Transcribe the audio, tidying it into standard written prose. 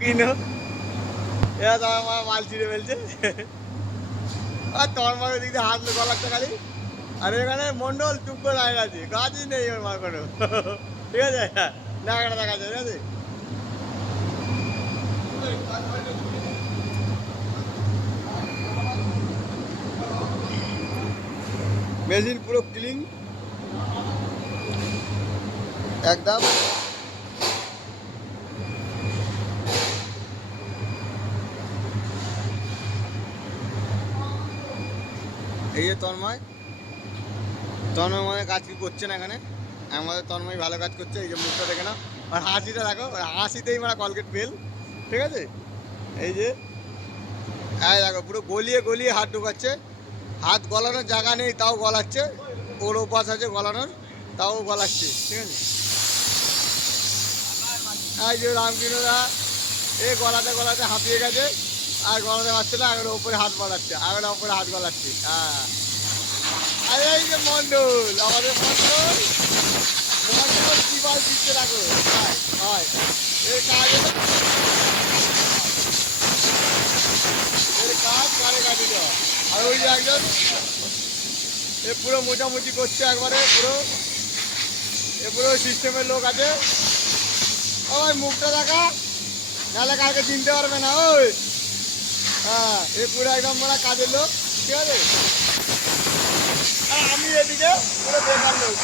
কিনো এরা তো আমার মাল ছিঁড়ে ফেলছে। আর তোমার মার দিক দিয়ে হাত গলাচ্ছে খালি। আর এখানে মন্ডল চুপ করে দাঁড়িয়ে আছে, গাছই নেই ওর মার কোনো। ঠিক আছে, না একটা দেখা যায়, ঠিক আছে। মেশিন পুরো ক্লিন একদম। এই যে তন্ময় মনে কাজ কি করছে না এখানে। আমাদের তন্ময় ভালো কাজ করছে, এই যে মুখটা দেখে না, আর হাসিটা দেখো, হাসিতেই মানে কলগেট ফেল। ঠিক আছে, এই যে এই দেখো পুরো গলিয়ে গলিয়ে হাত ঢুকাচ্ছে। হাত গলানোর জায়গা নেই তাও গলাচ্ছে, ওর অভ্যাস আছে গলানোর, তাও গলাচ্ছে। ঠিক আছে, এই যে রামকৃষ্ণদা এ গলাতে গলাতে হাঁপিয়ে গেছে, আর গলাতে পারছে না, আর ওপরে হাত বাড়াচ্ছে, আর ওপরে হাত গলাচ্ছে। হ্যাঁ, আর এই যে মন্ডল, আমাদের মন্ডল কি বল দিচ্ছে রাখো। হয় এর কাজ এর কাজ কারে কাটি দেওয়া। আর ওই যে একজন এ পুরো মোটামুটি করছে একবারে পুরো, এ পুরো সিস্টেমের লোক আছে। ওই মুখটা দেখা, নাহলে কালকে চিনতে পারবে না। ওই হ্যাঁ, এ পুরো একদম মানে কাজের লোক। ঠিক আছে, আর আমি এদিকে পুরো বেকার লোক।